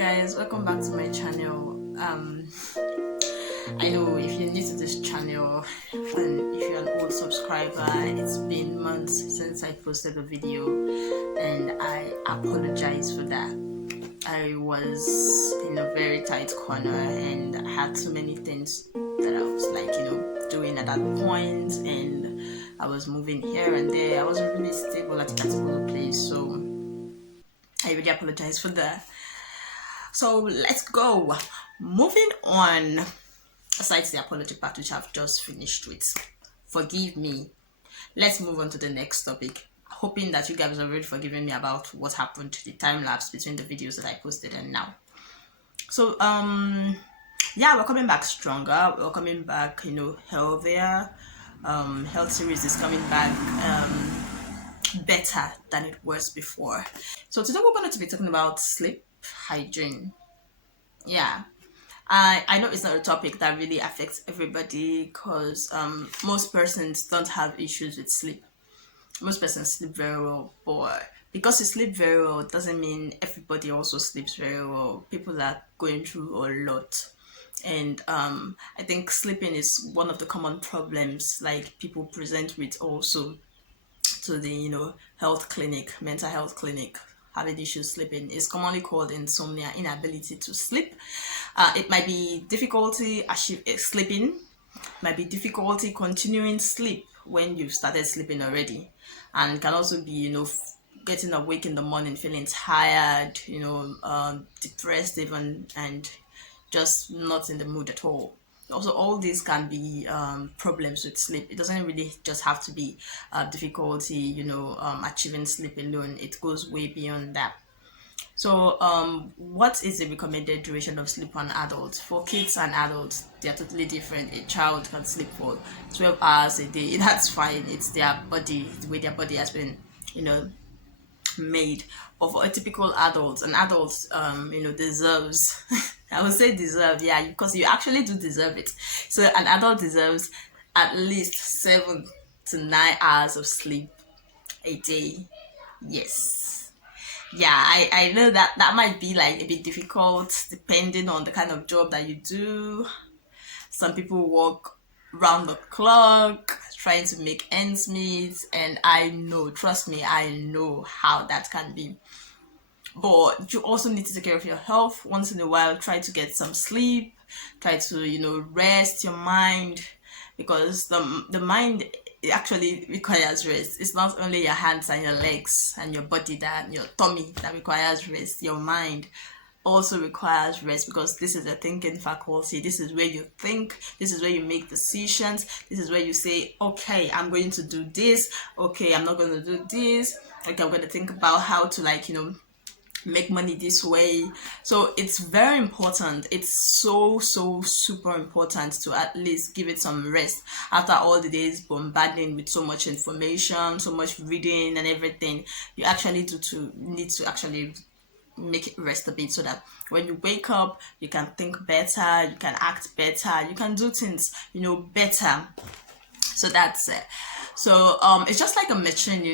Guys, welcome back to my channel. I know if you're new to this channel and if you're an old subscriber, it's been months since I posted a video and I apologize for that. I was in a very tight corner and I had so many things that I was doing at that point, and I was moving here and there. I wasn't really stable at a particular place, so I really apologize for that. So let's go. Moving on, aside the apology part, which I've just finished with, forgive me. Let's move on to the next topic. Hoping that you guys have already forgiven me about what happened to the time lapse between the videos that I posted and now. So yeah, we're coming back stronger. We're coming back, healthier. Health series is coming back better than it was before. So today we're going to be talking about sleep hygiene. Yeah, I know it's not a topic that really affects everybody because most persons don't have issues with sleep. Most persons sleep very well, but because you sleep very well doesn't mean everybody also sleeps very well. People are going through a lot, and I think sleeping is one of the common problems like people present with also to the mental health clinic. Having issues sleeping is commonly called insomnia, inability to sleep. It might be difficulty sleeping, might be difficulty continuing sleep when you've started sleeping already, and it can also be getting awake in the morning feeling tired, depressed even, and just not in the mood at all. Also, all these can be problems with sleep. It doesn't really just have to be difficulty, achieving sleep alone. It goes way beyond that. So, what is the recommended duration of sleep on adults? For kids and adults, they are totally different. A child can sleep for 12 hours a day. That's fine. It's their body, the way their body has been, made. But for a typical adult, an adult, deserves, I would say deserve, yeah, because you actually do deserve it. So an adult deserves at least 7 to 9 hours of sleep a day. Yes. Yeah, I know that might be like a bit difficult depending on the kind of job that you do. Some people work round the clock trying to make ends meet, and I know, trust me, I know how that can be. But you also need to take care of your health once in a while. Try to get some sleep, try to rest your mind, because the mind actually requires rest. It's not only your hands and your legs and your body, that your tummy that requires rest. Your mind also requires rest, because this is a thinking faculty. This is where you think, this is where you make decisions, this is where you say, okay, I'm going to do this, okay, I'm not going to do this, okay, I'm going to think about how to make money this way. So it's very important. It's so super important to at least give it some rest after all the days bombarding with so much information, so much reading and everything. You actually need to actually make it rest a bit, so that when you wake up you can think better, you can act better, you can do things better. So that's it. So it's just like a machine,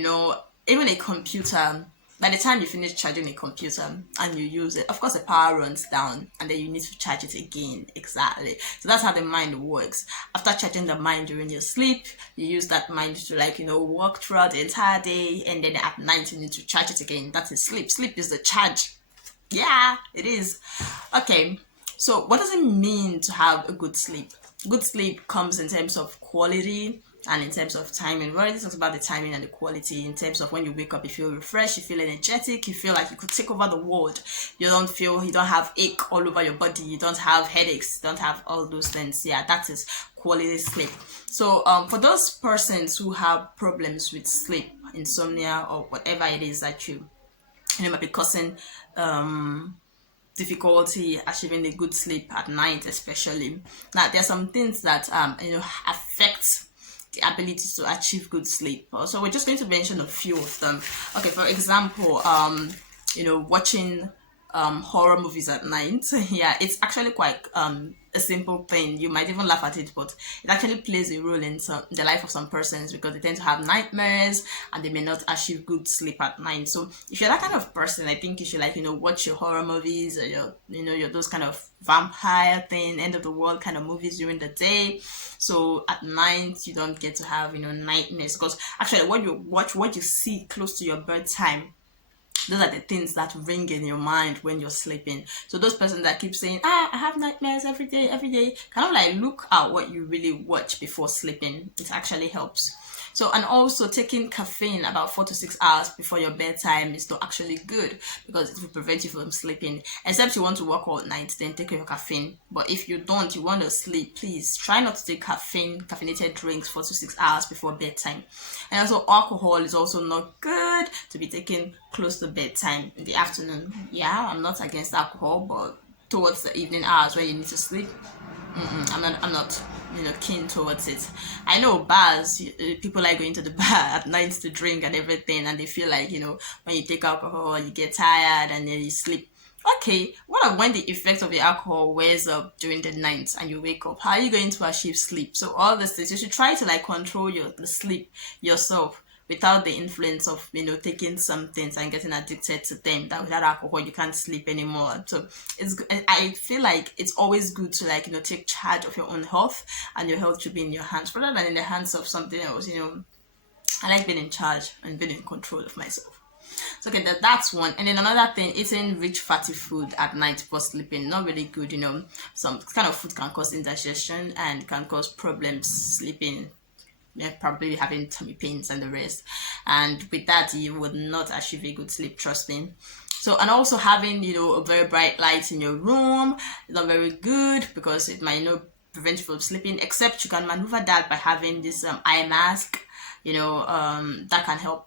even a computer. By the time you finish charging a computer and you use it, of course the power runs down and then you need to charge it again. Exactly. So that's how the mind works. After charging the mind during your sleep, you use that mind to work throughout the entire day, and then at night you need to charge it again. That is sleep. Sleep is the charge. Yeah, it is. Okay, so what does it mean to have a good sleep? Good sleep comes in terms of quality and in terms of timing. We already talked about the timing and the quality. In terms of when you wake up, you feel refreshed, you feel energetic, you feel like you could take over the world. You don't have ache all over your body, you don't have headaches, you don't have all those things. Yeah, that is quality sleep. So for those persons who have problems with sleep, insomnia, or whatever it is that you might be causing difficulty achieving a good sleep at night, especially. Now, there are some things that affect the ability to achieve good sleep. So we're just going to mention a few of them. Okay, for example, watching horror movies at night. Yeah, it's actually quite a simple thing. You might even laugh at it, but it actually plays a role in the life of some persons because they tend to have nightmares and they may not achieve good sleep at night. So if you're that kind of person, I think you should watch your horror movies, or your those kind of vampire thing, end of the world kind of movies during the day. So at night you don't get to have nightmares, because actually what you watch, what you see close to your bedtime, those are the things that ring in your mind when you're sleeping. So those persons that keep saying, I have nightmares every day, kind of like look at what you really watch before sleeping. It actually helps. So, and also taking caffeine about 4 to 6 hours before your bedtime is not actually good, because it will prevent you from sleeping. Except you want to work all night, then take your caffeine. But if you don't, you want to sleep, please try not to take caffeinated drinks 4 to 6 hours before bedtime. And also alcohol is also not good to be taken close to bedtime in the afternoon. Yeah, I'm not against alcohol, but towards the evening hours when you need to sleep, I'm not keen towards it. I know bars, people like going to the bar at night to drink and everything, and they feel like when you take alcohol you get tired and then you sleep. Okay, what of when the effect of the alcohol wears up during the night and you wake up? How are you going to achieve sleep? So all these things, you should try to control the sleep yourself without the influence of taking some things and getting addicted to them, that without alcohol you can't sleep anymore. So I feel like it's always good to take charge of your own health, and your health should be in your hands rather than in the hands of something else. I like being in charge and being in control of myself. So okay, that's one. And then another thing, eating rich fatty food at night before sleeping, not really good. Some kind of food can cause indigestion and can cause problems sleeping. Yeah, probably having tummy pains and the rest. And with that, you would not achieve a good sleep, trust me. So, and also having, a very bright light in your room is not very good, because it might, prevent you from sleeping, except you can maneuver that by having this eye mask, that can help.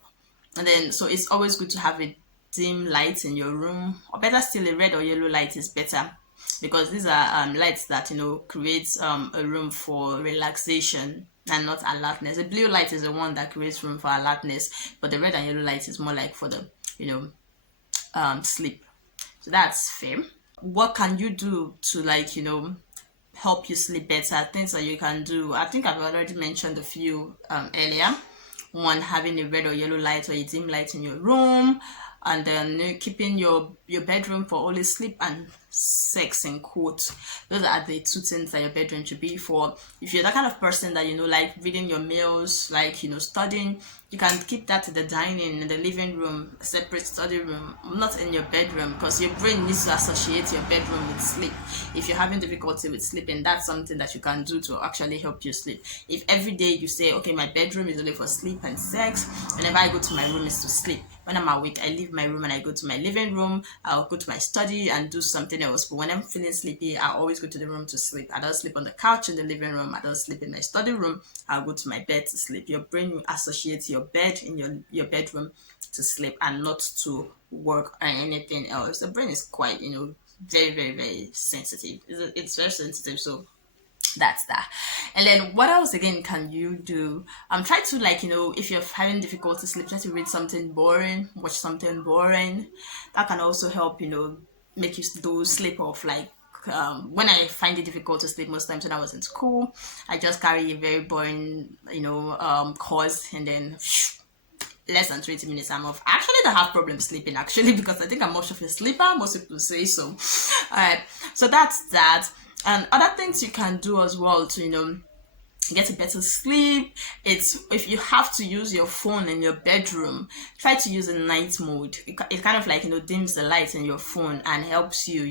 And then, so it's always good to have a dim light in your room, or better still, a red or yellow light is better, because these are lights that creates a room for relaxation and not alertness. The blue light is the one that creates room for alertness, but the red and yellow light is more like for the sleep. So that's fair. What can you do to help you sleep better? Things that you can do, I think I've already mentioned a few earlier. One, having a red or yellow light or a dim light in your room, and then keeping your bedroom for only sleep and sex in quotes. Those are the two things that your bedroom should be for. If you're that kind of person that like reading your meals, studying, you can keep that in the dining, in the living room, a separate study room, not in your bedroom, because your brain needs to associate your bedroom with sleep. If you're having difficulty with sleeping, that's something that you can do to actually help you sleep. If every day you say, okay, my bedroom is only for sleep and sex, whenever I go to my room is to sleep. When I'm awake, I leave my room and I go to my living room. I'll go to my study and do something else. But when I'm feeling sleepy, I always go to the room to sleep. I don't sleep on the couch in the living room. I don't sleep in my study room. I'll go to my bed to sleep. Your brain will associate your bed in your bedroom to sleep and not to work or anything else. The brain is quite, very, very, very sensitive. It's very sensitive. So that's that. And then what else again can you do? Try to if you're having difficulty sleep, try to read something boring, watch something boring. That can also help make you do sleep off. When I find it difficult to sleep, most times when I was in school, I just carry a very boring course, and then less than 20 minutes I'm off. I actually don't have problems sleeping, actually, because I think I'm much of a sleeper. Most people say so. All right, so that's that. And other things you can do as well to get a better sleep, it's if you have to use your phone in your bedroom, try to use a night mode. It kind of dims the light in your phone and helps you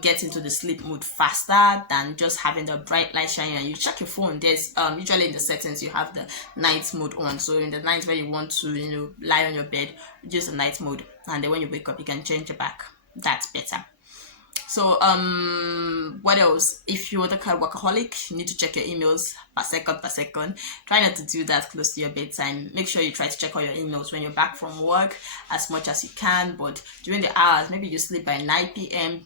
get into the sleep mood faster than just having the bright light shining. And you check your phone, there's usually in the settings you have the night mode on. So in the night where you want to lie on your bed, use the night mode, and then when you wake up you can change it back. That's better. So what else? If you're the kind of workaholic, you need to check your emails per second. Try not to do that close to your bedtime. Make sure you try to check all your emails when you're back from work as much as you can, but during the hours, maybe you sleep by 9 p.m,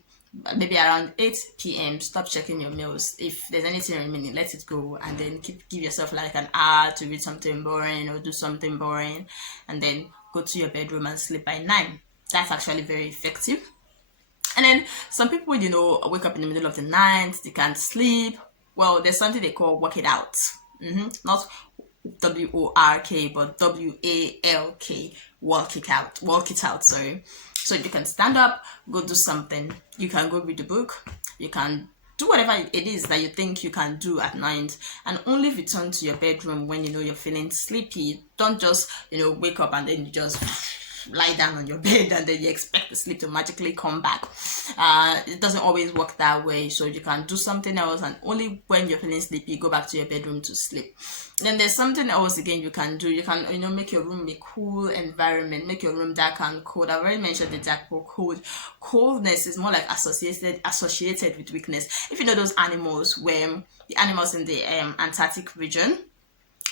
maybe around 8 p.m, stop checking your mails. If there's anything remaining, let it go, and then give yourself an hour to read something boring or do something boring, and then go to your bedroom and sleep by 9. That's actually very effective. And then some people, wake up in the middle of the night, they can't sleep. Well, there's something they call work it out. Not WORK, but WALK. Walk it out. Sorry. So you can stand up, go do something. You can go read a book. You can do whatever it is that you think you can do at night, and only return to your bedroom when you're feeling sleepy. Don't just wake up and then you just lie down on your bed and then you expect the sleep to magically come back. It doesn't always work that way. So you can do something else, and only when you're feeling sleepy, go back to your bedroom to sleep. Then there's something else again you can do. You can make your room a cool environment, make your room dark and cold. I already mentioned the dark or cold. Coldness is more like associated with weakness. If you know those animals, where the animals in the Antarctic region,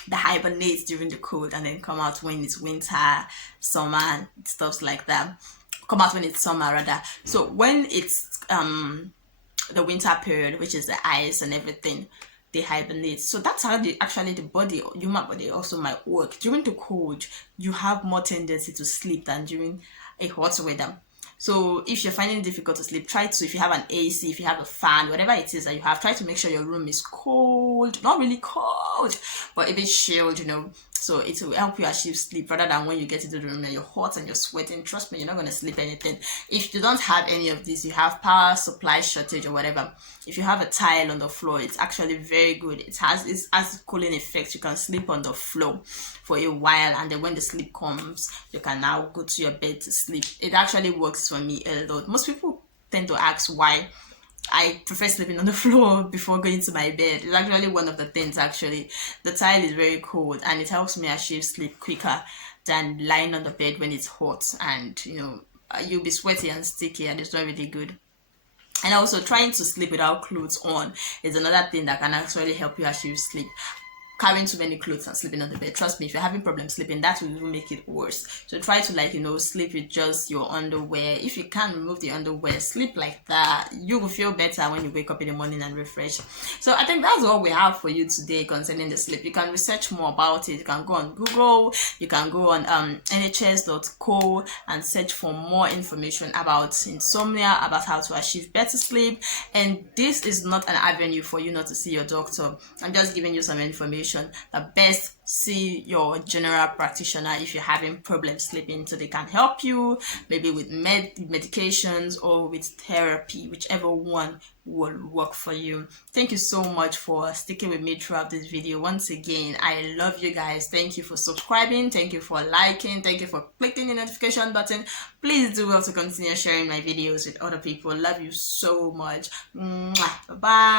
they hibernate during the cold and then come out when it's winter, summer, stuff like that. Come out when it's summer rather. So when it's the winter period, which is the ice and everything, they hibernate. So that's how actually the body, human body, also might work. During the cold, you have more tendency to sleep than during a hot weather. So if you're finding it difficult to sleep, if you have an AC, if you have a fan, whatever it is that you have, try to make sure your room is cold, not really cold, but a bit chilled, so it will help you achieve sleep, rather than when you get into the room and you're hot and you're sweating. Trust me, you're not going to sleep anything. If you don't have any of this, you have power supply shortage or whatever, if you have a tile on the floor, it's actually very good. It has cooling effect. You can sleep on the floor for a while, and then when the sleep comes, you can now go to your bed to sleep. It actually works for me a lot. Most people tend to ask why I prefer sleeping on the floor before going to my bed. It's actually one of the things. Actually, the tile is very cold and it helps me achieve sleep quicker than lying on the bed when it's hot, and you'll be sweaty and sticky, and it's not really good. And also, trying to sleep without clothes on is another thing that can actually help you achieve sleep. Carrying too many clothes and sleeping on the bed, trust me, if you're having problems sleeping, that will even make it worse. So try to sleep with just your underwear. If you can't remove the underwear, sleep like that. You will feel better when you wake up in the morning and refreshed. So I think that's all we have for you today concerning the sleep. You can research more about it. You can go on Google, you can go on nhs.co and search for more information about insomnia, about how to achieve better sleep. And this is not an avenue for you not to see your doctor. I'm just giving you some information. The best, see your general practitioner if you're having problems sleeping, so they can help you maybe with medications or with therapy, whichever one will work for you. Thank you so much for sticking with me throughout this video. Once again, I love you guys. Thank you for subscribing, thank you for liking, thank you for clicking the notification button. Please do well to continue sharing my videos with other people. Love you so much. Bye bye.